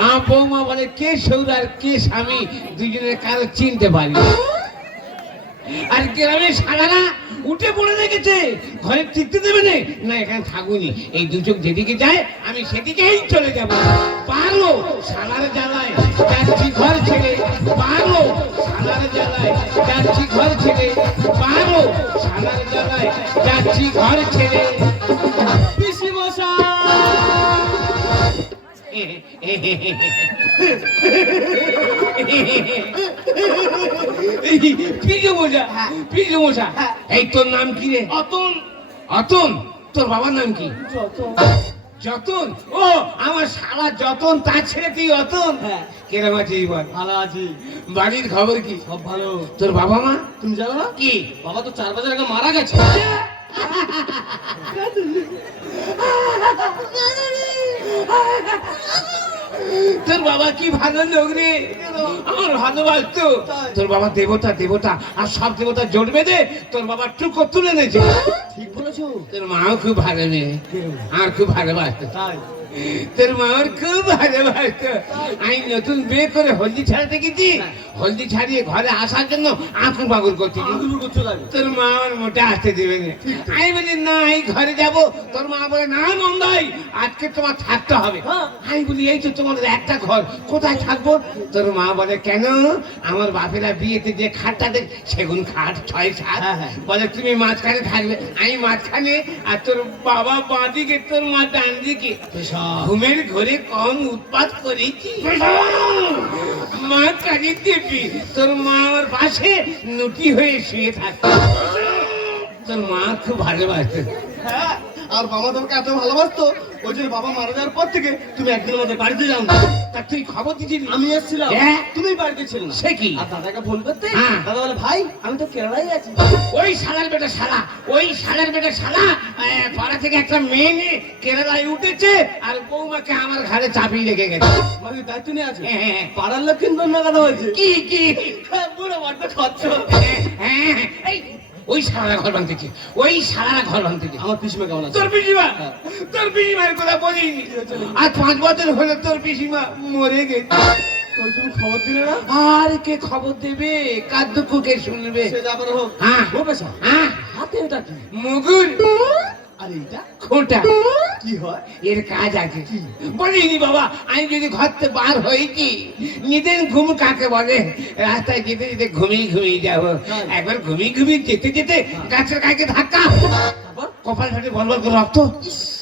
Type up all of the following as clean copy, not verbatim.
আমার বৌমা বলে কে সৌর আর কে স্বামী দুজনের কারো চিনতে পারি না। আর গ্রামে সারারা উঠে পড়ে রেখেছে, ঘরে টিকতে দেবে না, এখানে থাকুনি, এই দু চোখ যেদিকে যায় আমি সেদিকেই চলে যাব। পারলো সালার জ্বালায় যাচ্ছি ঘর ছেড়ে, পারলো সালার জ্বালায় যাচ্ছি ঘর ছেড়ে, পারলো সালার জ্বালায় যাচ্ছি ঘর ছেড়ে। পিসি মশাই এই তোর নাম কি রে? অতন। অতন? তোর বাবার নাম কি? যতন? ও আমার শালা যতন, তার ছেলে তুই অতন? হ্যাঁ। কেরম আছিস বল? ভালো আছি। বাড়ির খবর কি? সব ভালো। তোর বাবা মা? তুমি জানো না কি? বাবা তো 4 বছর আগে মারা গেছে। তোর বাবা কি ভালো লোক রে, আমার ভালোবাসতো। তোর বাবা দেবতা, দেবতা আর সব দেবতা জোট বেঁধে তোর বাবা টুকো তুলে এনেছে। ঠিক বলেছো। তোর মাও খুব ভালো মেয়ে, আর খুব ভালোবাসতো। তাই তোর মার খুব ভালোবাসতো। আমি নতুন বিয়ে করে হলদি ছাড়াতে গেছি, হলদি ছাড়িয়ে ঘরে আসার জন্য আঁকুর বাগুর করছি। তোর মা আমার মোটা আসতে দেবে না। আমি বলি না, এই ঘরে যাব। তোর মা বলে না নন্দাই, আজকে তোমার থাকতে হবে। আমি বলি এই তো তোমাদের একটা ঘর, কোথায় থাকবো? তোর মা বলে কেন, আমার বাপেরা বিয়েতে যে খাটটা দেখ সেগুন খাট 6-7, বলে তুমি মাঝখানে থাকবে। আমি মাঝখানে, আর তোর বাবা বাঁ দিকে, তোর মা ডান দিকে। ঘুমের ঘরে কম উৎপাত করেছি, মা কাজে দেবি। তোর মা আমার পাশে নুটি হয়ে শুয়ে থাকে। তোর মা খুব ভালোবাসে। হ্যাঁ, আর বাবা তোমাকে এত ভালোবাসতো, ওই জন্য বাবা মারা যাওয়ার পর থেকে তুমি একদিন আমাদের বাড়িতে যাও না। তা তুই খবর দিছিলি? আমি এসেছিলাম, হ্যাঁ। তুমি বাড়িতে ছিল না। সে কি? আর দাদাকে ফোন করতে, হ্যাঁ। দাদা বলে ভাই আমি তো কেরালাই আছি। ওই শালার বেটা শালা, ওই শালার বেটা শালা পাড়া থেকে একটা মেয়ে নিয়ে কেরালায় উঠেছে, আর বৌমাকে আমার ঘরে চাপিয়ে রেখে গেছে। মানে দায়িত্ব নিয়ে আছে। হ্যাঁ। পাড়ার লোক কিন্তু অন্য কথা বলছে। কি কি? বুড়ো বড্ড খরচ। হ্যাঁ, এই ওই শালারা ঘর ভাঙতেছে, ওই শালারা ঘর ভাঙতেছে। আমার পিসমা কেমন আছে? তোর পিসিমা? তোর পিসিমার কথা বলিনি। আর 5 বছর হলো তোর পিসিমা মরে গেছে। ওই তুমি খবর দিলে না? আর কে খবর দেবে? কার দুঃখ কে শুনবে? সে যাবার হোক। হ্যাঁ। ও পেশা। হ্যাঁ, হাতে এটা কি? মুগুর। আর এইটা খোঁটা। কি হয়? এর কাজ আছে। বলিনি বাবা, আমি যদি ঘর থেকে বার হয়েছি, নিদেন ঘুম কাকে বলে, রাস্তায় যেতে যেতে ঘুমিয়ে যাবো। একবার ঘুমিয়ে যেতে যেতে গাছের গায়ে ধাক্কা, কপাল ফাটে বলবল করে রক্ত।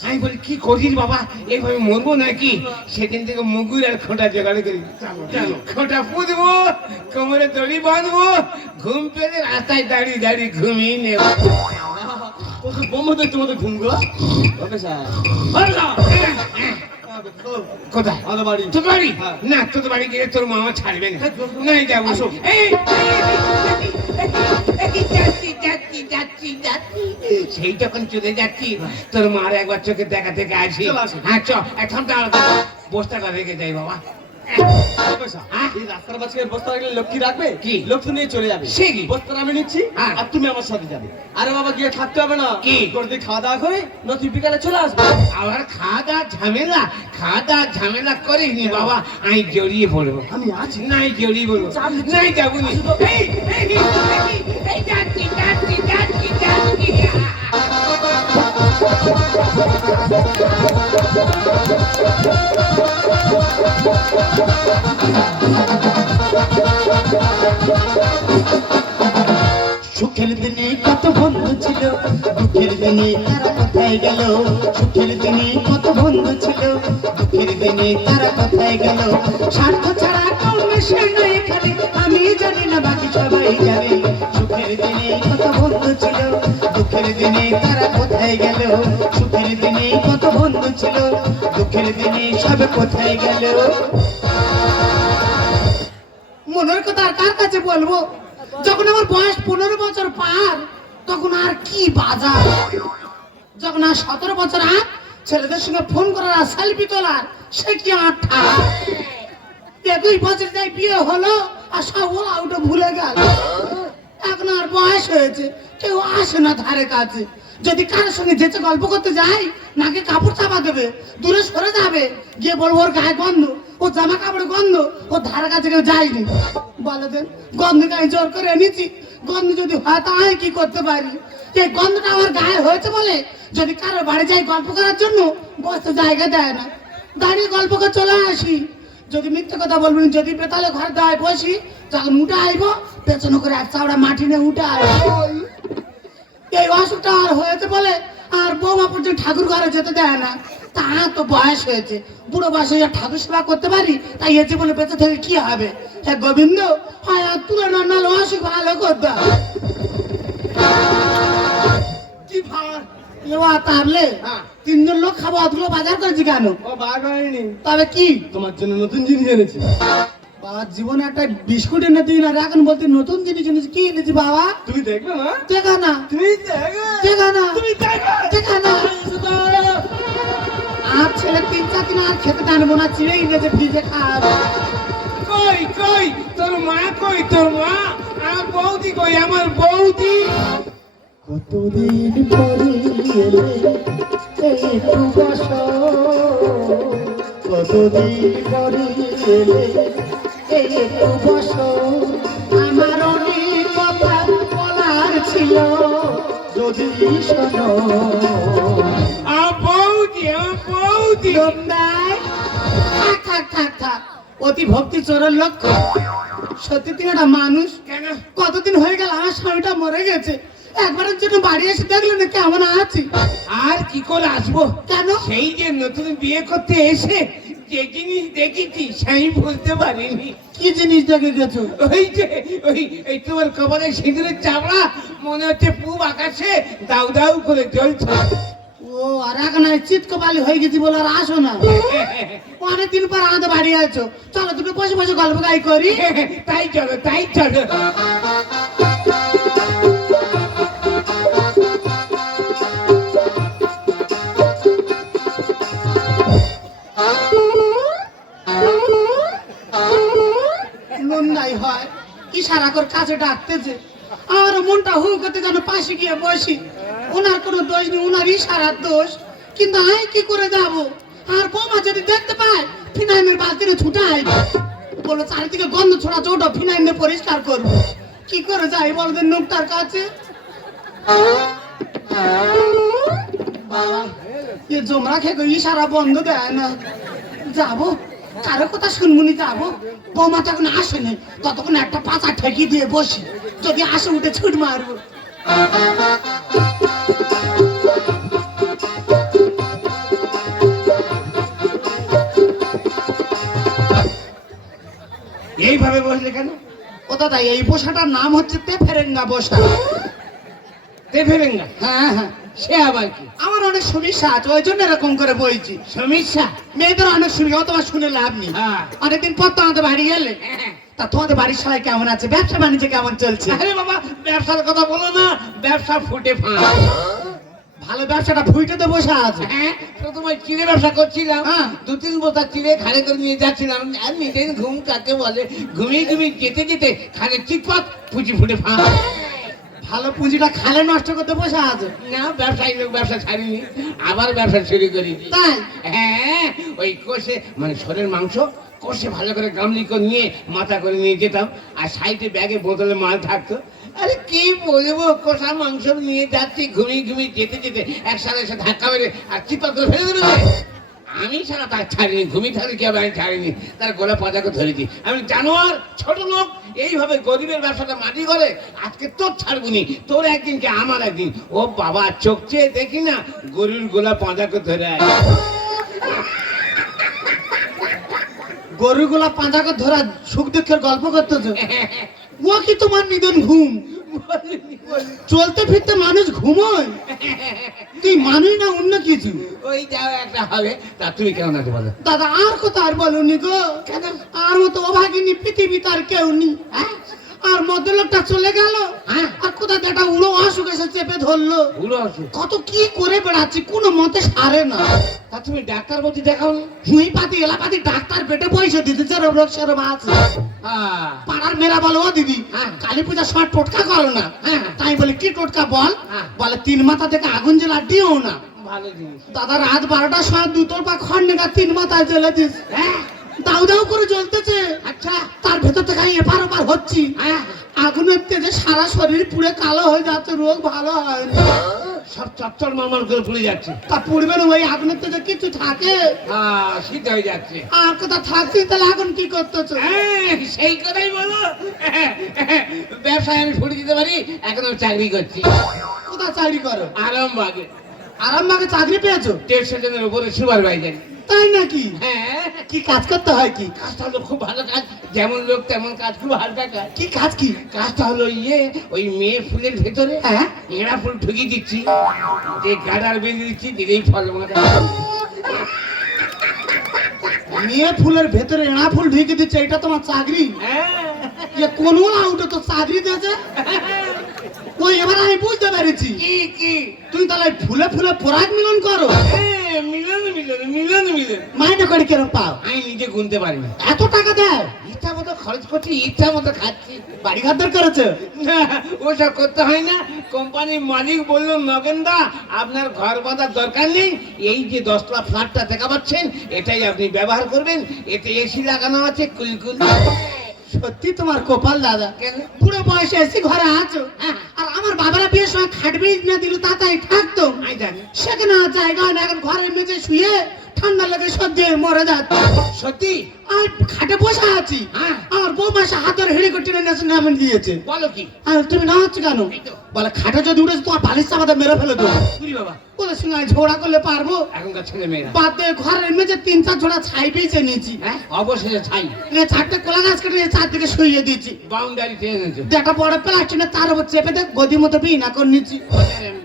আমি বলি কি করিস বাবা, এইভাবে মরবো নাকি? সেদিন থেকে মুগুর আর খোঁটা জোগাড় করি। খোঁটা পুঁতবো, কোমরে দড়ি বাঁধবো, ঘুম পেলে রাস্তায় দাঁড়িয়ে ঘুমিয়ে নেব। তোকে বোমদের তোমাদের ঘুম গো। ও পেশা। কোথায়? আমাদের বাড়ি। তোর বাড়ি? হ্যাঁ। না, তোর বাড়ি গেলে তোর মামা ছাড়বে না। নাই যাবো। আসো। সেই তখন চলে যাচ্ছি, তোর মার একবার চোখে দেখা থেকে আসি। চল আসো। হ্যাঁ চ, এখন বস্তাটা রেখে যাই বাবা। ও পেশা। এই রাস্তার মাঝখানে বস্তা রাখলে লোক কি রাখবে? কি? লোক তো নিয়ে চলে যাবে। সে কি? বস্তা আমি নিচ্ছি, হ্যাঁ। আর তুমি আমার সাথে যাবে। আরে বাবা গিয়ে থাকতে হবে না। কি? তোর দিয়ে খাওয়া দাওয়া করে নতুন বিকালে চলে আসবে। আবার খাওয়া দাওয়া ঝামেলা করিনি বাবা, আমি জড়িয়ে পড়বো। আমি আছি। নাই জড়িয়ে পড়বো। নাই যাবো নি। যাচ্ছি। সুখের দিনে কত বন্ধু ছিল, দুঃখের দিনে তারা কোথায় গেল? সুখের দিনে কত বন্ধু ছিল, দুঃখের দিনে তারা কোথায় গেল? স্বার্থ ছাড়া কেউ মেশে না এখানে, আমি জানি না বাকি সবাই জানে। সুখের দিনে কত বন্ধু ছিল, দুঃখের দিনে তারা কোথায় গেল? সুখের দিনে কত বন্ধু ছিল, দুঃখের দিনে সব কোথায় গেল? মনের কথা আর কার কাছে বলবো? যখন আমার বয়স 15 বছর পার, তখন আর কি বাজার। যখন আর 17 বছর আগ, ছেলেদের সঙ্গে ফোন করার আর সেলফি তোলার সে কি আঠা। 21 বছর যাই বিয়ে হলো, আর সব ওটা ভুলে গেল। এখন আর বয়স হয়েছে, কেউ আসে না ধারে কাছে। যদি কারোর সঙ্গে যেতে গল্প করতে যাই, নাকে কাপড় চাপা দেবে, দূরে সরে যাবে, গিয়ে বলবো ওর গায়ে গন্ধ। ও জামা কাপড় গন্ধ, ও ধারে কাছে কেউ যায়নি। বলে দেন গন্ধকে আমি জোর করে এনেছি, গন্ধ যদি হয় তা আমি কি করতে পারি? এই গন্ধটা আমার গায়ে হয়েছে বলে যদি কারো বাড়ি যাই গল্প করার জন্য বসতে জায়গা দেয় না, দাঁড়িয়ে গল্প করে চলে আসি। যদি মিথ্যে কথা বলবেন, যদি পেতালে ঘর দেয় বসি, যখন উঠে আইব পেছনে করে এক চাওড়া মাটি নিয়ে উঠে আসবো। এই অসুখটা আর হয়েছে বলে আর বৌমা পর্যন্ত ঠাকুর ঘরে যেতে দেয় না। তা তো বয়স হয়েছে, বুড়ো বয়সে ঠাকুর সেবা করতে পারি, তাই এ জীবনে বেঁচে থেকে কি হবে? হ্যাঁ গোবিন্দ, হয় আর তুলনা নাহলে অসুখ ভালো করতে হবে। কি ভার এবার তাহলে হ্যাঁ। 3 জন লোক খাবো, অতগুলো বাজার করেছি কেন? ও বার বাড়িনি, তবে কি তোমার জন্য নতুন জিনিস এনেছি। বাবা জীবনে একটা বিস্কুট এনে দিন আর এখন বলতে নতুন জিনিস এনেছি। কি এনেছি বাবা? তুমি দেখবে না? দেখা না, তুমি দেখবে, দেখা না, তুমি দেখবে। দেখা না। আর ছেলে 3-4 দিন আর খেতে জানবো না, চিড়ে ইংরেজে ভিজে খাওয়াবে। কই কই তোর মা, কই তোর মা? আমার বৌদি কই, আমার বৌদি? কতদিন পরে এলে একটু বসো, কতদিন পরে এলে একটু বসো, আমার অনেক কথা বলার ছিল যদি শোনো। আমার বৌদি, আমার বৌদি। লোক নাই, থাক থাক থাক থাক, অতি ভক্তি চোরের লক্ষ্য। সত্যি তুমি একটা মানুষ? কেন? কতদিন হয়ে গেল আমার স্বামীটা মরে গেছে, একবারের জন্য বাড়ি এসে দেখলে না কেমন আছি। আর কি করে আসবো? কেন? সেই যে নতুন বিয়ে করতে এসে যে জিনিস দেখেছি সেই বলতে পারিনি। কি জিনিস দেখে গেছো? ওই যে ওই তোমার কপালে সিঁদুরের চামড়া মনে হচ্ছে পূব আকাশে দাউ দাউ করে জ্বলছে। ও আর এখন চিৎকবালি হয়ে গেছি বলে আর আসো না। অনেকদিন পর আমাদের বাড়ি আছো, চলো তুমি বসে বসে গল্প গাই করি। তাই চলো, তাই চলো। লন্ডাই হয় ইশারা করে কাছে ডাকতেছে, আর মনটা হু করতে যেন পাশে গিয়ে বসি। ওনার কোনো দোষ নেই, ওনার ইশারার দোষ। কিন্তু আমি কি করে যাব? আর বৌমা যদি দেখতে পায় ফিনাইনের বালতিতে ছুটে আইবে, বলো চারিদিকে গন্ধ ছড়া ওটা ফিনাইনে পরিষ্কার করবো। কি করে যাই বলদের নোকটার কাছে? বাবা এ জমরা খেয়ে ইশারা বন্ধ দেয় না। যাবো কারো কথা শুনবুনি, যাবো। বৌমা তখন আসেনি, ততক্ষণ একটা পাতা ঠেকি দিয়ে বসি, যদি আসে উঠে ছুট মারবো। এইভাবে বসলে কেন? ও দাদা এই বসাটার নাম হচ্ছে তেফেরেঙ্গা বসা। তেফেরেঙ্গা? হ্যাঁ হ্যাঁ, সে আবার কি? আমার অনেক সমস্যা আছে, ওই জন্য এরকম করে বইছি। সমস্যা? মেয়েদের অনেক সমস্যা, তোমার শুনে লাভ নেই। হ্যাঁ। অনেকদিন পর তো আমাদের বাড়ি গেলে, হ্যাঁ। তা তোমাদের বাড়ির সবাই কেমন আছে? ব্যবসা বাণিজ্য কেমন চলছে? আরে বাবা, ব্যবসার কথা বলো না, ব্যবসা ফুটে ফাঁস। ভালো ব্যবসাটা ফুইটে তো বসে আছে। হ্যাঁ, প্রথমে চিড়ে ব্যবসা করছিলাম, হ্যাঁ। 2-3 বস্তা চিড়ে ঘাড়ে করে নিয়ে যাচ্ছিলাম, আর নিজের ঘুম কাকে বলে, ঘুমিয়ে ঘুমিয়ে যেতে যেতে খালে চিৎপাত পুঁজি ফুটে ফাঁস। ভালো পুঁজিটা খালে নষ্ট করতে বসে আছে। না, ব্যবসায়ী লোক ব্যবসা ছাড়িনি, আবার ব্যবসা শুরু করেছি। তাই? হ্যাঁ, ওই কষে মানে শরীরের মাংস কষে ভালো করে গামলি করে নিয়ে মাথা করে নিয়ে যেতাম, আর সাইডে ব্যাগে বোতলে মাল থাকতো। আরে কি বলবো, কষা মাংস নিয়ে যাচ্ছি, ঘুমিয়ে ঘুমিয়ে যেতে যেতে একসাথে এসে ধাক্কা মেরে আর চিপা করে ফেলে দেবে। আমি সারা তার ছাড়িনি, ঘুমিয়ে থাকলে কি হবে, আমি ছাড়িনি, তার গলা পাতাকে ধরেছি। আমি জানোয়ার, ছোট লোক, এইভাবে গরিবের ব্যবসাটা মাটি করে। আজকে তোর ছাড়বুনি, তোর একদিন কি আমার একদিন। ও বাবা, চোখ চেয়ে দেখি না গরুর গোলা পাঁজাকে ধরে আছে। গরুগুলা পাঁজাকে ধরা সুখ দুঃখের গল্প করতেছো? ও কি তোমার নিধন ঘুম? চলতে ফিরতে মানুষ ঘুমোয়? তুই মানুষ না অন্য কিছু? ওই যাও একটা হবে। তা তুমি কেমন আছো বলো? দাদা আর কথা আর বলনি গো, কেন? আর মতো অভাগিনী পৃথিবী তার কেউ নেই। হ্যাঁ? আর মধ্যলোকটা চলে গেল, হ্যাঁ। আর কোথায় একটা উড়ো অসুখ এসে চেপে ধরলো। বুড়ো আছো? কত কি করে বেড়াচ্ছি, কোনো মতে সারে না। তা তুমি ডাক্তার বলতে দেখাও না? হুই পাতি এলাপাতি ডাক্তার পেটে পয়সা দিতে সেরম রোগ সেরম আছে। হ্যাঁ। পাড়ার মেয়েরা বলে ও দিদি হ্যাঁ। কালী পূজার সময় টোটকা করো না। হ্যাঁ। তাই বলে কি টোটকা বল? হ্যাঁ। বলে 3 মাথা থেকে আগুন জ্বালা দিও না। ভালো জিনিস। দাদা রাত 12টার সময় 2 তোর পা খড় নেগা 3 মাথায় জ্বেলে দিস। হ্যাঁ, দাউ দাউ করে জ্বলতেছে। আচ্ছা তার ভেতর থেকে আমি এপার ওপার হচ্ছি। হ্যাঁ, আগুনের তেজে সারা শরীর পুড়ে কালো হয়ে যাচ্ছে, রোগ ভালো হয় না। সব চচ্চর মারমার করে পুড়ে যাচ্ছে। তা পুড়বে না, ওই আগুনের তেজে কিছু থাকে? হ্যাঁ, শীত হয়ে যাচ্ছে। আর কোথা থাকছি, তাহলে এখন কি করতেছো? হ্যাঁ, সেই কথাই বলো। ব্যবসায় আমি ছুটি দিতে পারি, এখন আমি চাকরি করছি কোথা চাকরি করো? আরামবাগে। আরামবাগে চাকরি পেয়েছো? স্টেশনের উপরে সুপারভাইজার। তাই নাকি? হ্যাঁ, কি কাজ করতে হয় কি? কাজটা হলো খুব ভালো কাজ, যেমন লোক তেমন কাজ, খুব হালকা কাজ। কি কাজ কি? কাজটা হলো ওই মেয়ে ফুলের ভেতরে হ্যাঁ, এড়া ফুল ঢুকিয়ে দিচ্ছি, যে গাডার বেঁধে দিচ্ছি, দিলেই ফল মারা। মেয়ে ফুলের ভেতরে এড়া ফুল ঢুকে দিচ্ছে, এটা তোমার চাকরি? হ্যাঁ, যে কোন আউটে তো চাকরি দিয়েছে? ওই এবার আমি বুঝতে পেরেছি, কি কি? তুমি তাহলে ফুলে ফুলে পরাগ মিলন করো। হ্যাঁ, মিলন মিলন মিলন মিলন। মাইনে করে কেন পাও? আমি নিজে গুনতে পারি না, এত টাকা দেয়? ইচ্ছা মতো খরচ করছি, ইচ্ছা মতো খাচ্ছি। বাড়ি ঘর করেছে? না, ওসব করতে হয় না। কোম্পানির মালিক বললো, নগেনদা আপনার ঘর বাঁধার দরকার নেই, এই যে 10তলা ফ্ল্যাটটা দেখা পাচ্ছেন এটাই আপনি ব্যবহার করবেন, এতে এসি লাগানো আছে, কুলকুল। সত্যি তোমার কপাল দাদা, কেন? পুরো বয়সে এসি ঘরে আছো। আর আমার বাবারা বিয়ের সময় খাটবে না দিল, তাতাই থাকতো। আমি জানি। সেখানে আর জায়গা হয় না, এখন ঘরের মেঝে শুয়ে ঠান্ডা লেগে সর্দি হয়ে মরে যাচ্ছে। সত্যি? আর খাটে বসে আছি, হ্যাঁ। আমার বৌমা সে হাতের হেলিকপ্টারে নামে দিয়েছে। বলো কি? আর তুমি না হচ্ছে কেন? এই তো। বলে খাটে যদি উঠেছে তোমার বালিশ চাপাতে মেরে ফেলে দেবো। পুরি বাবা, ওদের সঙ্গে আমি ঝগড়া করলে পারবো? এখনকার ছেলে মেয়েরা। বাদ দিয়ে ঘরের মেঝে 3-4 ঝোড়া ছাই পেয়েছে নিয়েছি। হ্যাঁ, অবশেষে ছাই। নিয়ে 4টে কলা গাছ কেটে নিয়ে চারদিকে শুইয়ে দিয়েছি। বাউন্ডারি টেনে এনেছো, যেটা বড় প্লাস্টিক তার উপর চেপে দেখ গদি মতো বিনা করে নিচ্ছি।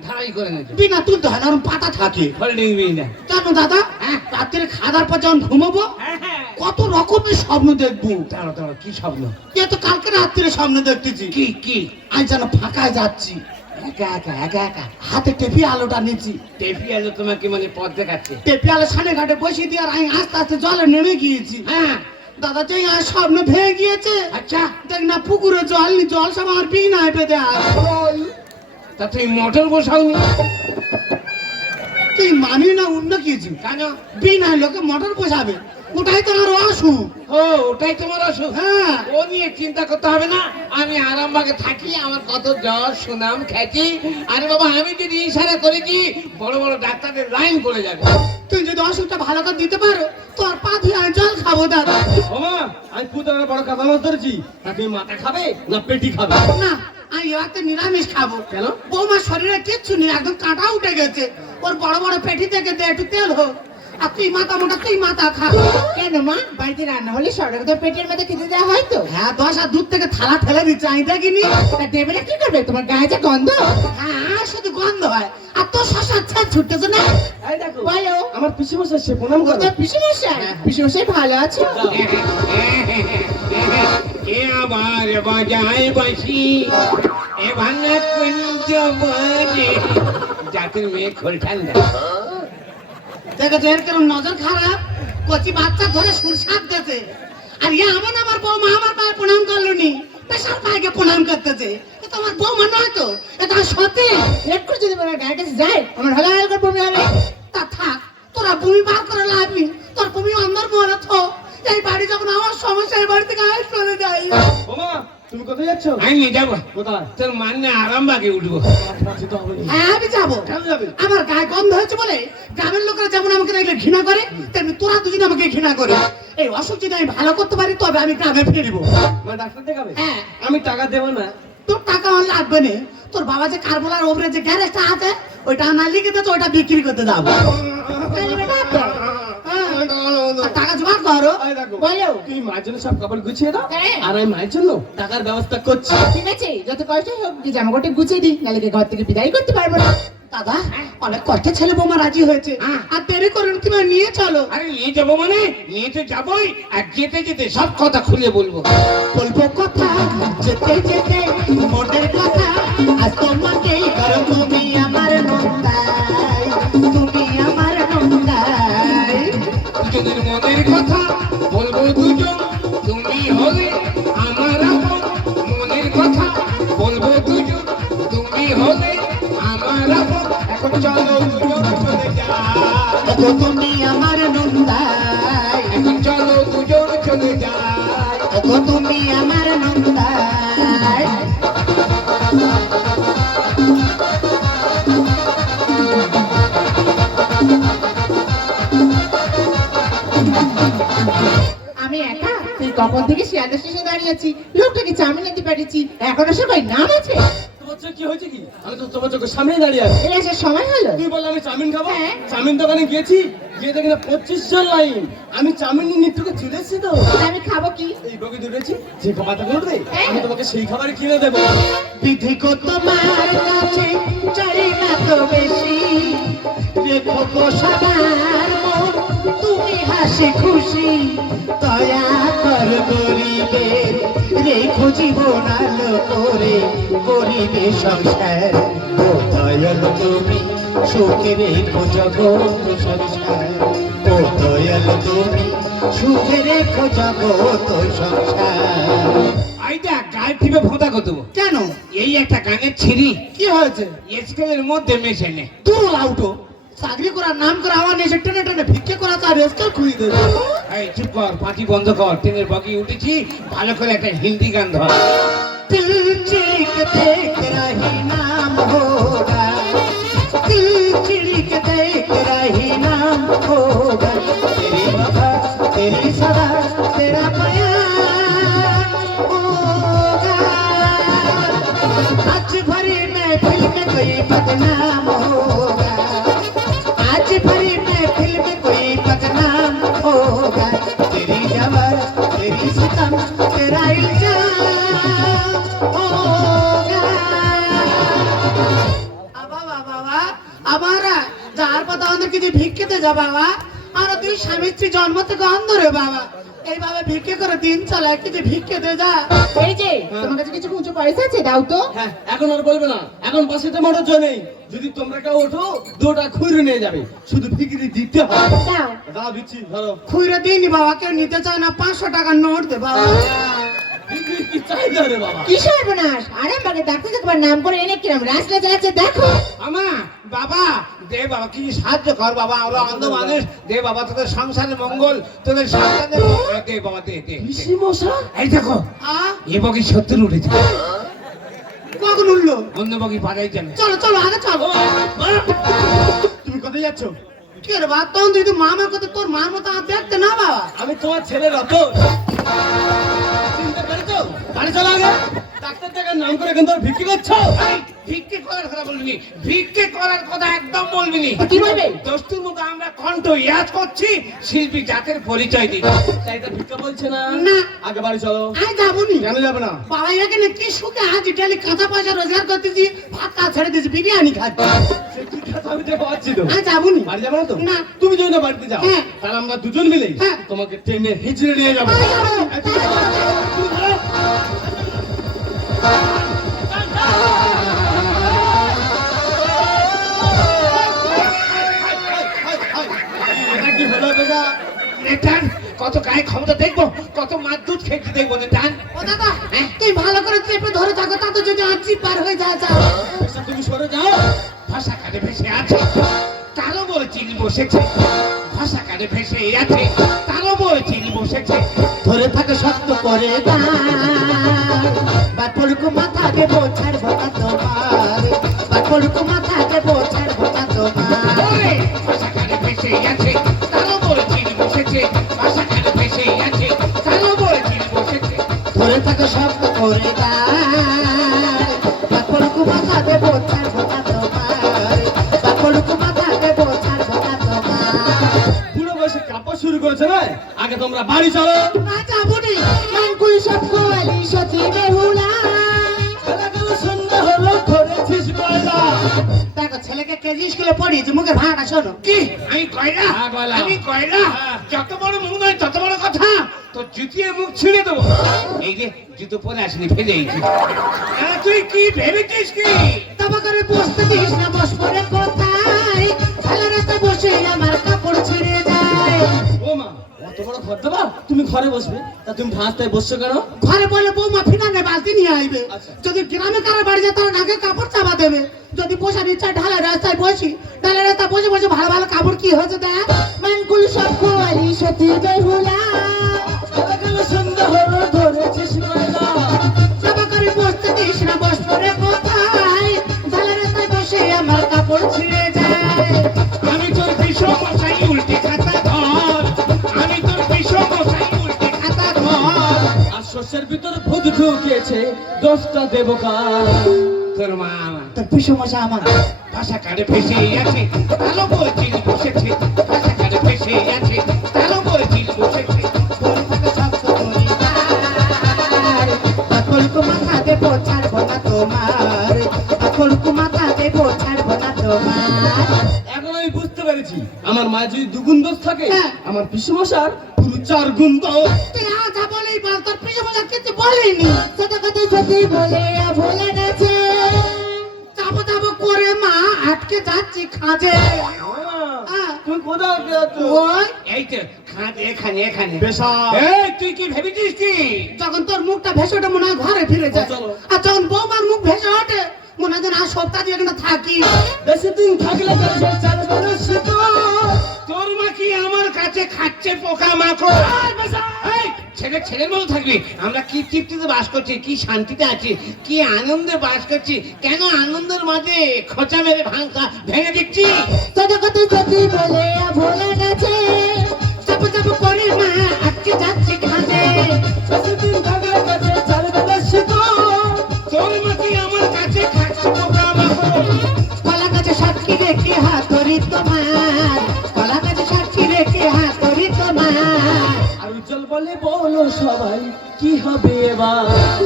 ধারাই করে এনেছো। বিনা তুলতে হয় না, ওরম পাতা থাকে। ফোল্ডিং বিনা। কেন দাদা? হ্যাঁ। রাত্রে খাওয়ার পর যখন ঘুমাবো হ্যাঁ, হ্যাঁ। কত রকমের স্বপ্ন দেখবো। দাঁড়াও দাঁড়াও, কি স্বপ্ন? এ তো কালকে রাত্রে স্বপ্ন দেখতেছি কি কি? আজ যেন ফাঁকায় যাচ্ছি, একা একা একা একা। হাতে টেপি আলোটা নিচ্ছি। টেপি আলো তোমাকে মানে পথ দেখাচ্ছে? টেপি আলো সামনে ঘাটে বসিয়ে দিয়ে আর আমি আস্তে আস্তে জলে নেমে গিয়েছি। হ্যাঁ। দাদা যে আর স্বপ্ন ভেঙে গিয়েছে। আচ্ছা, দেখ না পুকুরে জল নি, জল সব আমার বিনায় পেতে আর তা তুমি মোটর বসাওনি তুই মানি না অন্য কিছু? কেন? বিনায় লোকে মোটর বসাবে, ওটাই তো আমার অসুখ। ও, ওটাই তোমার অসুখ? হ্যাঁ, ও নিয়ে চিন্তা করতে হবে না, আমি আরামবাগে থাকি, আমার কত জ্বর সুনাম খ্যাতি। আরে বাবা, আমি যদি ইশারা করেছি বড় বড় ডাক্তারদের লাইন পড়ে যাবে। তুই যদি অসুখটা ভালো করে দিতে পারো তোর পা ধুয়ে আমি জল খাবো দাদা। ওমা, আমি পুতার বড় কাঁচা মাছ ধরেছি, তা তুমি মাথা খাবে না পেটি খাবে? না, আমি এবার তো নিরামিষ খাবো। কেন? বৌমার শরীরে কিচ্ছু নেই, একদম কাঁটা উঠে গেছে। ওর বড় বড় পেটি থেকে দে একটু তেল হোক, আর তুই মাথা মোটা, তুই মাথা খা। কেন মা, বাড়িতে রান্না হলে সরকার তো পেটের মধ্যে খেতে দেওয়া হয় তো? হ্যাঁ, 10 আর দুধ থেকে থালা ফেলে দিচ্ছে, আমি দেখিনি। তা টেবিলে কি করবে, তোমার গায়ে যে গন্ধ। হ্যাঁ, শুধু গন্ধ হয়, আর তোর শশার ছাদ ছুটতেছে না। এই দেখো, বলো, আমার পিসি মশাই সে প্রণাম করো। তো পিসেমশাই, পিসেমশাই ভালো আছো? কে আবার বাজায় বাঁশি, এ ভাঙা কুঞ্জ বনে, জাতির মেয়ে খোল ঠান্ডা। দেখেছো এর কেরম নজর খারাপ, কচি বাচ্চা ধরে সুর সাপ দিতেছে। আর ইয়ে আমার বৌমা আমার পায়ে প্রণাম করলো নি, পেশার পায়ে প্রণাম করতেছে। এ তো আমার বৌমা নয় তো, এ তো আমার সতী। লেট করে যদি আমার গায়ে কাছে যায়, আমার হলে হলে করে বমি হবে। তা থাক, তোরা ভূমি বার করে লাভ নেই, তোর ভূমি অন্দর মনে থো। এই বাড়ি যখন আমার সমস্যা, এই বাড়ি থেকে আয় চলে যাই। ওমা, তুমি কোথায় যাচ্ছ? আমি নিয়ে যাবো, কোথায়? তোর মানে আরামবাগে উঠবো। আচ্ছা, তো হবে না। হ্যাঁ, আমি যাবো। কেন যাবে? আমার গায়ে গন্ধ হয়েছে বলে গ্রামের লোকেরা যেমন আমাকে দেখলে ঘৃণা করে, তেমনি তোরা দুজন আমাকে ঘৃণা করে। এই অসুখ যদি আমি ভালো করতে পারি তবে আমি গ্রামে ফিরবো। মানে ডাক্তার দেখাবে? হ্যাঁ। আমি টাকা দেবো না। তোর টাকা আমার লাগবে না, তোর বাবা যে কারবোলার ওপরে যে গ্যারেজটা আছে ওইটা না লিখে দে, তো ওইটা বিক্রি করতে যাবো। আর টাকা জোগাড় করো। এই দেখো, বলো। তুমি মায়ের জন্য সব কাপড় গুছিয়ে দাও, হ্যাঁ। আর আমি মায়ের জন্য টাকার ব্যবস্থা করছি। ঠিক আছে, যত কষ্ট হোক কি জামা কাপড় গুছিয়ে দিই, নাহলে কি ঘর থেকে বিদায় করতে পারবো না। দাদা, অনেক কষ্টে ছেলে বৌমা রাজি হয়েছে, আর দেরি করুন, তুমি নিয়ে চলো। আরে নিয়ে যাবো মানে নিয়ে তো যাবোই, আর যেতে যেতে সব কথা খুলে বলবো। বলবো কথা যেতে যেতে মনের কথা, আজ তোমাকে করো তুমি আমার নন্দাই, তুমি আমার নন্দাই। দুজনের মনের কথা বলবো দুজন, তুমি হলে আমার আপন। মনের কথা বলবো দুজন, তুমি হলে আমার আপন। এখন চলো দুজন চলে যাই, ওগো তুমি আমার নন্দাই, এখন চলো দুজন ওগো তুমি আমার নন্দাই। আমি একা তুই কখন থেকে শিয়ালদা স্টেশনে দাঁড়িয়ে আছি, লোকটাকে চাউমিন নিতে পাঠিয়েছি, এখনো সবাই নাম আছে। তোমার চোখে কি হয়েছে কি? আমি তো তোমার চোখের সামনেই দাঁড়িয়ে আছি। এই আসার সময় হলো? তুই বললে আমি চাউমিন খাবো? হ্যাঁ। চাউমিন দোকানে গিয়েছি, গিয়ে দেখি না 25 জন লাইন। আমি চাউমিন নিয়ে নিত্য চলে এসেছি তো। আমি খাবো কি? এই বকে দুটেছি, যে খাবারটা করবে হ্যাঁ। আমি তোমাকে সেই খাবারই কিনে দেবো। বিধি গো তোমার কাছে চাই না তো বেশি, রেখো গো সবার মন তুমি হাসি খুশি, দয়া কর গরিবের রেখো জীবন আলো করে গরিবে সংসার, ও দয়াল তুমি সুখে রেখো জগৎ সংসার, ও দয়াল তুমি সুখে রেখো জগৎ সংসার। আইটা গায়ে টিপে ফোঁটা করে দেবো। কেন? এই একটা গানের ছিঁড়ি কি হয়েছে? স্কেলের মধ্যে মেশে নে। তুই আউটো চাকরি করার নাম করে আমার নেশে টেনে টেনে ভিক্ষে করা তার রেস্কার খুঁজে দেবে। এই চুপ কর, পাটি বন্ধ কর। ট্রেনের বগি উঠেছি, ভালো করে একটা হিন্দি গান ধর। दिल चिड़िक देख रही नाम होगा, दिल चिड़िक देख रही नाम होगा, तेरी वफा तेरी सदा तेरा बयान होगा, आज भरी महफिल में कोई बदनाम होगा, आज भरी महफिल में कोई बदनाम होगा, तेरी जबर तेरी सितम तेरा इल्जाम होगा। বাবা বাবা আমারা যার কথা আমাদেরকে যে ভিক্ষেতে যা বাবা, আর তুই স্বামী স্ত্রী জন্ম থেকে অন্ধ রে বাবা, এইভাবে ভিক্ষে করে দিন চালায় কি যে ভিক্ষে দে যা। এই যে তোমার কাছে কিছু খুচরো পয়সা আছে, দাও তো। হ্যাঁ, এখন আর বলবে না, এখন পাশেতে মোটর জো নেই। যদি তোমরা কেউ ওঠো, দুটা খুইরে নিয়ে যাবে, শুধু ফিকিরি দিতে হবে। দাও। দাও দিচ্ছি, ধরো। খুইরে দিইনি বাবা, কেউ নিতে চায় না, 500 টাকার নোট দে বাবা। ফিকিরি কি চাহিদা রে বাবা? কি সর্বনাশ! আরামবাগে ডাক্তার দেখবার নাম করে এনে কিরম রাস্তা যাচ্ছে দেখো। আমা বাবা দে বাবা, কি সাহায্য কর বাবা, আমরা অন্ধ মানুষ। দে বাবা, তোদের সংসারের মঙ্গল, তোদের সন্তানের মঙ্গল। দে বাবা, দে দে দে। পিসি মশা? এই দেখো, এ বগি 70 উঠেছে, কখন উঠলো? অন্য বগি পাড়াই জানে। চলো চলো আগে চলো। তুমি কোথায় যাচ্ছ? কি রে বাবা, তখন তুই তো মামার কথা তোর মার মতো আর দেখতে না বাবা। আমি তোমার ছেলে রতন। চিনতে পেরেছো? বাড়ি চলো আগে। ডাক্তার দেখার নাম করে কিন্তু ভিক্ষি করছো। এই, ভিক্ষে করার কথা বলবি নি, ভিক্ষে করার কথা একদম বলবি নি। কি বলবে? দোস্তুর মতো আমরা কণ্ঠ ইয়াজ করছি, শিল্পী জাতের পরিচয় দিই। তাই এটা ভিক্ষা বলছে না। না। আগে বাড়ি চলো। আমি যাবনি। কেন যাবে না? বাবা এখানে কি সুখে আজ ডেলি কাঁচা পয়সা রোজগার করতেছি, ভাত খা ছেড়ে দিয়েছি, বিরিয়ানি খাচ্ছি। সে কি কথা আমি দেখো পাচ্ছি তো। আমি যাবনি। বাড়ি যাবে না তো? না। তুমি যদি না বাড়িতে যাও, হ্যাঁ। তাহলে আমরা দুজন মিলে হ্যাঁ। তোমাকে ট্রেনে হিচড়ে নিয়ে যাবো। আমি যাবো। এই, তুমি ধরো। তুমি ধরো। এটা কি হলো বেটা? নেটান কত গায়ে ক্ষমতা দেখবো, কত মার দুধ খেতে দেখবো নেটান। ও দাদা, তুই ভালো করে চেপে ধরে থাকো, তাতে যদি আজ পার হয়ে যায় যাও। এসব তুমি সরে যাও। ভাষা কানে ভেসে আছে, তারও বলে চিল বসেছে। ভাষা কানে ভেসে আছে, তারও বলে চিল বসেছে। ধরে থাকে শক্ত করে বাপড়কু মাথা কে বোঝার ভোটা তোমার, বাপড়কু মাথা কে বোঝার ভোটা তোমার। ওরে, ভাষা কানে ভেসে আছে, তারও বলে চিল বসেছে। ভাষা কানে ভেসে আছে, তারও বলে চিল বসেছে। ধরে থাকে শক্ত করে বাপড়কু মাথা কে বোঝার ভোটা তোমার, বাপড়কু মাথা কে বোঝার ভোটা তোমার। বুড়ো বয়সে কাপড় শুরু করেছে না? আগে তোমরা বাড়ি চলো। না যাবো নি, মানকুই সব কোয়ালি সতী বেহুলা। ছেলেগুলো সন্ধ্যা হলো, ধরেছিস কয়লা। দেখো ছেলেকে কেজি স্কুলে পড়িয়েছি, মুখে ভাড়া শোনো। কি আমি কয়লা? হ্যাঁ, কয়লা। আমি কয়লা? যত বড় মুখ নয় তত বড় কথা। তো জুতিয়ে মুখ ছিঁড়ে দেবো। এই যে জুতো পরে আসনি, ফেলে এইছি। তুই কি ভেবেছিস কি? তবে করে বসতে দিস না, বস পরে কোথায় খালা রাস্তায় বসে আমার কাপড় ছিঁড়ে যায়। ও মা, অত বড় ঘর দেবা? তুমি ঘরে বসবে, তা তুমি ভাঁজটায় বসছো কেন? ঘরে বলে বৌমা ফিনানে বালতি নিয়ে আইবে। আচ্ছা। যদি গ্রামে কারো বাড়ি যায় তারা নাকে কাপড় চাপা দেবে। যদি বসার ইচ্ছা ঢালা রাস্তায় বসি, ঢালা রাস্তায় বসে বসে ভালো ভালো কাপড় কি হয়েছে দেখ। মানকুল সব কোয়ালি সতী বেহুলা। ছেলেগুলো সন্ধ্যা হলো, ধরে লুকিয়েছে দোষটা দেব কার? তোর মা আমার তোর পিসমশা আমার ভাষা কাটে ফেসে আছে, তার উপর চিল বসেছে। ভাষা কাটে ফেসে আছে, তার উপর চিল বসেছে। তোর থেকে শক্ত পরিবার কলকু মাথা দেবো ছাড়বো না তোমার কলকু মাথা দেবো ছাড়বো না তোমার এখন আমি বুঝতে পেরেছি আমার মা যদি দুগুণ দোষ থাকে, হ্যাঁ। আমার পিসমশার পুরো 4 গুণ দোষ। তুই আজা বলেই বল তোর পিসমশা কিছু বলেনি সেটা কথা সত্যি বলে ভুলে গেছে যাবো যাবো করে মা আটকে যাচ্ছি খাজে হ্যাঁ। তুমি কোথাও গেছো? ওই এই তো খাঁদ এখানে এখানে। পেশা। এই তুই কি ভেবেছিস কি? যখন তোর মুখটা ভেসে ওঠে মনে হয় ঘরে ফিরে যায় চলো। আর যখন বৌমার মুখ ভেসে ওঠে মনে হয় যেন আর সপ্তাহ দিয়ে এখানে থাকি বেশি দিন থাকলে দেশে চালবে না শিকড়। তোর মা কি আমার কাছে খাচ্ছে পোকা মাকড়? এই, ছেলে ছেলের মতো থাকবি। আমরা কি তৃপ্তিতে বাস করছি, কি শান্তিতে আছি, কি আনন্দে বাস করছি। কেন আনন্দের মাঝে খোঁচা মেরে ভাঙা ভেঙে দিচ্ছি? সেটা কথা সত্যি বলে ভুলে গেছে চাপু চাপু করে মা আটকে যাচ্ছি খাজে বেশি দিন থাকলে দেশে চালবে না শিকড়। তোর মা কি আমার কাছে খাচ্ছে পোকা মাকড়? কলা গাছে সাক্ষী রেখে হাতরি তোমার কলা গাছে সাক্ষী রেখে হাতরি তোমার আর উজ্জ্বল বলে বলো সবাই কি হবে এবার?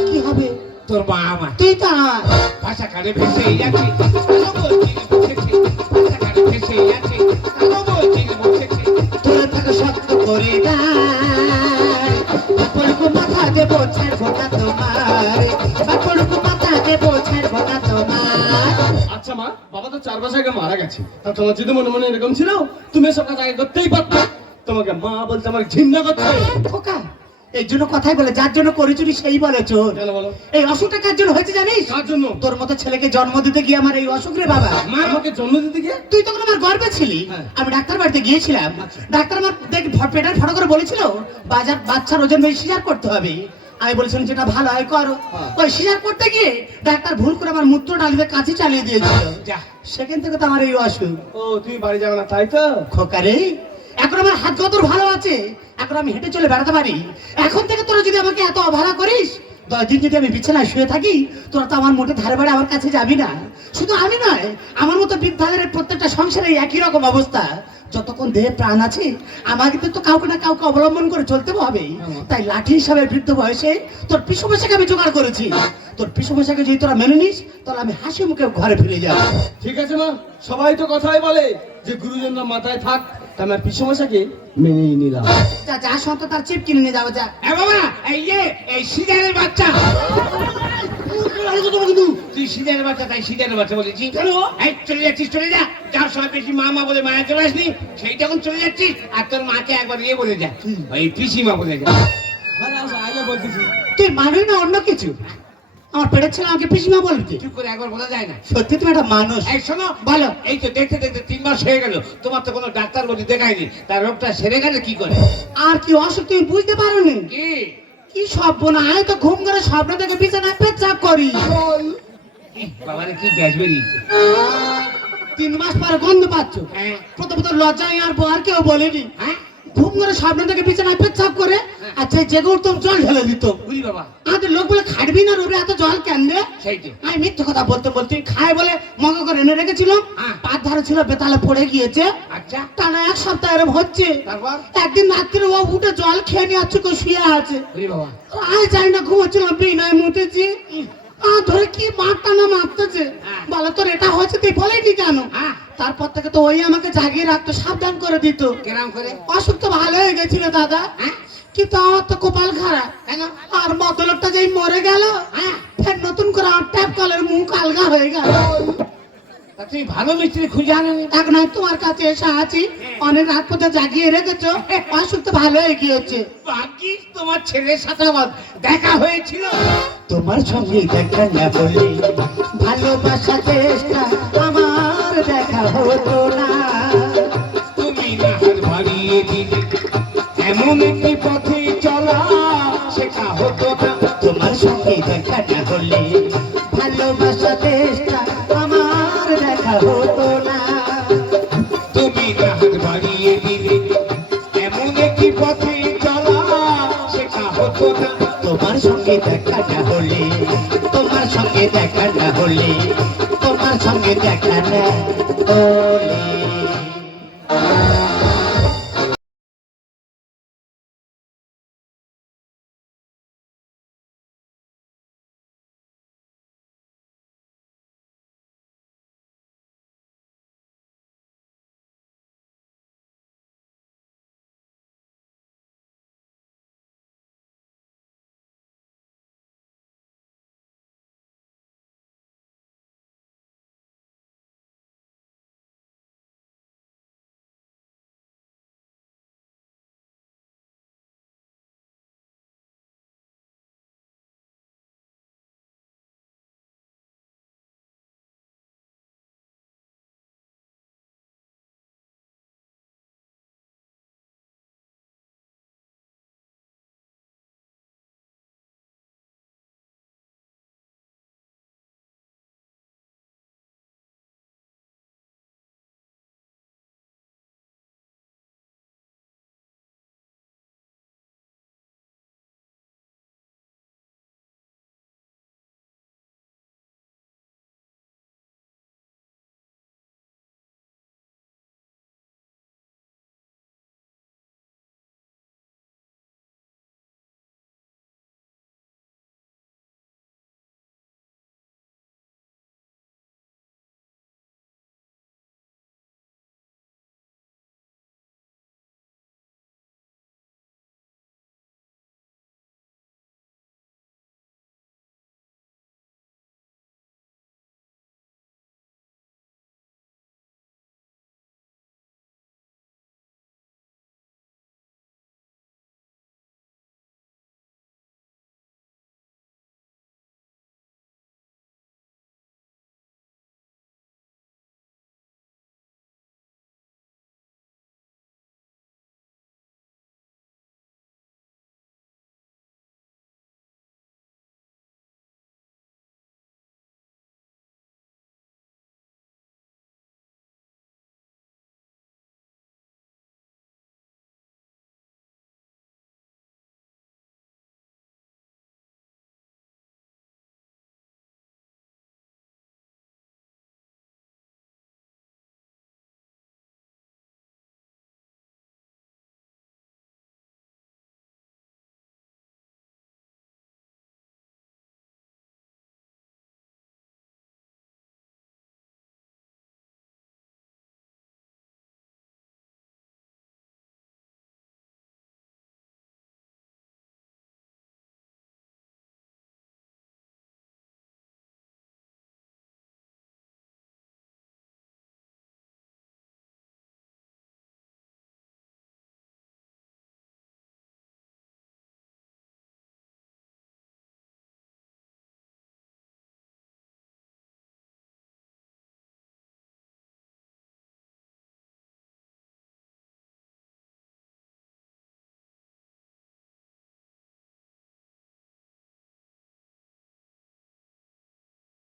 কি হবে তোর মা আমার তুই তো আমার ভাষা কানে ভেসে যাচ্ছে, কালো বলছি বসেছে। ভাষা কানে ভেসে যাচ্ছে, কালো বলছি বসেছে। তোর থেকে শক্ত করে বাপড়কু মাথা দেবো ছাড়বো না তোমার বাপড়কু মাথা দেবো ছাড়বো না তোমার আচ্ছা মা, বাবা তো 4 বছর আগে মারা গেছে। তা তোমার যদি মনে মনে এরকম ছিল, তুমি এসব কাজ আগে করতেই পারতে। তোমাকে মা বলতে আমার ঘৃণা করছে। খোকা এই জন্য কথাই বলে যার জন্য করেছিলি সেই বলে চোর কেন বলো? এই অসুখটা কার জন্য হয়েছে জানিস কার জন্য? তোর মতো ছেলেকে জন্ম দিতে গিয়ে আমার এই অসুখ রে বাবা মা আমাকে জন্ম দিতে গিয়ে? তুই তখন আমার গর্বে ছিলি হ্যাঁ। আমি ডাক্তার বাড়িতে গিয়েছিলাম আচ্ছা। ডাক্তার আমার দেখ পেটের ফটো করে বলেছিল বাচ্চার ওজন বেশি সিজার করতে হবে আমি বলেছিলাম যেটা ভালো হয় করো হ্যাঁ। ওই সিজার করতে গিয়ে ডাক্তার ভুল করে আমার মূত্র ডালিতে কাছে চালিয়ে দিয়েছিল যা, সেখান থেকে তো আমার এই অসুখ ও তুমি বাড়ি যাবে না তাই তো? খোকারে এখন আমার হাত কতর ভালো আছে এখন আমি হেঁটে চলে বেড়াতে পারি এখন থেকে তোরা যদি আমাকে এত অবহেলা করিস 10 দিন যদি আমি বিছানায় শুয়ে থাকি তোরা তো আমার মোটে ধারে বাড়ে আমার কাছে যাবি না শুধু আমি নয় আমার মতো বৃদ্ধাদের প্রত্যেকটা সংসারে একই রকম অবস্থা যতক্ষণ দেহে প্রাণ আছে আমাকে তো কাউকে না কাউকে অবলম্বন করে চলতে হবে তাই লাঠি হিসাবে বৃদ্ধ বয়সে তোর পিসমশাকে আমি জোগাড় করেছি তোর পিসমশাকে যদি তোরা মেনে নিস তাহলে আমি হাসি মুখে ঘরে ফিরে যাবো ঠিক আছে মা, সবাই তো কথাই বলে যে গুরুজনরা মাথায় থাক। তা আমার পিসমশাকে মেনেই নিলাম। যা যা সন্ত তার চিপ কিনে নিয়ে যাবো যা এ বাবা, এই সিজারের বাচ্চা। তুই সিজারের বাচ্চা, তাই সিজারের বাচ্চা বলেছি। কেন? এই চলে যাচ্ছিস, চলে যা। যার সময় বেশি মা বলে মায়া চলে আসনি, সেই তখন চলে যাচ্ছিস। আর তোর মাকে একবার বলে যা, ওই পিসিমা বলে যা। আরে আসো, আগে বলতেছি। তুই মানুষ না অন্য কিছু আমার পেটের ছেলে আমাকে পিসিমা বলবি চুপ করে একবার বলা যায় না? সত্যি তুমি একটা মানুষ এই শোনো, বলো এই তো দেখতে দেখতে 3 মাস হয়ে গেল, তোমার তো কোনো ডাক্তার বলে দেখায়নি। তার রোগটা সেরে গেলে কি করে? আর কি অসুখ তুমি বুঝতে পারোনি কি কি স্বপ্ন না আমি তো ঘুম করে স্বপ্ন থেকে বিছানায় পেচ্ছাপ করি বাবারে কি গ্যাস বেরিয়েছে? 3 মাস পরে গন্ধ পাচ্ছ হ্যাঁ প্রথমত লজ্জায় আর আর কেউ বলেনি হ্যাঁ, ঘুম করে স্বপ্ন থেকে বিছানায় পেচ্ছাপ করে আচ্ছা জেগে উঠতাম জল ঢেলে দিত বুঝি বাবা, আমাদের লোক বলে খাটবি না রবি এত জল কেন রে সেইটি। আমি মিথ্যে কথা বলতে বলতে খায় বলে মগে করে এনে রেখেছিলাম হ্যাঁ। পাত ধারে ছিল বেতালে পড়ে গিয়েছে আচ্ছা, টানা 1 সপ্তাহ এরম হচ্ছে তারপর? একদিন রাত্রে ও উঠে জল খেয়ে নিয়ে আর চুকে শুয়ে আছে বুঝি বাবা, আজ যাই না ঘুমাচ্ছিলাম বিনায় মুতেছি ধরে কি মারটা না মারতেছে হ্যাঁ। বলো তোর এটা হয়েছে তুই বলেনি কেন হ্যাঁ, তারপর থেকে তো ওই আমাকে জাগিয়ে রাখতো সাবধান করে দিত কেরাম করে? অসুখ তো ভালো হয়ে গেছিল দাদা হ্যাঁ, কিন্তু আমার তো কপাল খারাপ কেন? আর মতলবটা যেই মরে গেল হ্যাঁ, ফের নতুন করে আমার ট্যাপ কলের মুখ আলগা হয়ে গেল তা তুমি ভালো মিস্ত্রি খুঁজে আনোনি? এখন আমি তোমার কাছে এসে আছি অনেক রাত পর্যন্ত জাগিয়ে রেখেছো অসুখ তো ভালো হয়ে গিয়েছে ভাগ্যিস তোমার ছেলের সাথে আমার দেখা হয়েছিল। তোমার সঙ্গে দেখা না বলে ভালোবাসা চেষ্টা আমার দেখা হতো না তুমি না হাত বাড়িয়ে দিলে, এমন একটি পথে চলা শেখা হতো না। তোমার সঙ্গে দেখা না হলে ভালোবাসা চেষ্টা আমার দেখা হতো না তুমি না হাত বাড়িয়ে দিলে, এমন একটি পথে চলা শেখা হতো না। তোমার সঙ্গে দেখা না হলে, তোমার সঙ্গে দেখা না হলে, তোমার সঙ্গে দেখা না হলে